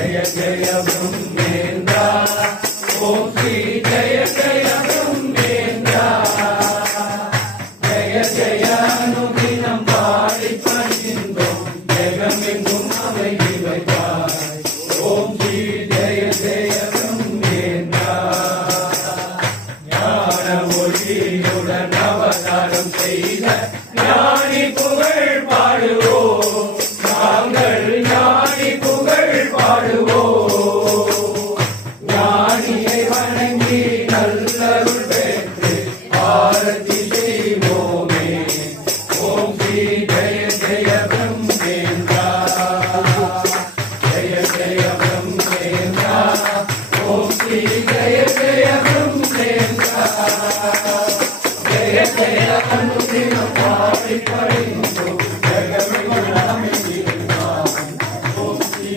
जय जय ब्रह्मेन्द्र ओम श्री जय जय ब्रह्मेन्द्र जय जय अनुदिनं पाடி பணிந்தோம் ஜெகமெங்கும் அமைதி வைத்தாய் ஓம் ஸ்ரீ ஜெய ஜெய ब्रह्मेन्द्र ஞான ஒளியுடன் அவதாரம் செய்த ஞானி புகழ் பாடுவோம் நாங்கள் ஞானி புகழ் பாடுவோம் ஞானியை வணங்கி நல்லருள் பெற்று ஆரத்தி செய்வோமே ஓம் ஸ்ரீ ஜெய ஜெய ब्रह्मेन्द्र जय जय ब्रह्मेन्द्र ओम श्री जय जय ब्रह्मेन्द्र जय जय अनुदिनं पाடி பணிந்தோம் ஜெகமெங்கும் அமைதி வைத்தாய் ஓம் ஸ்ரீ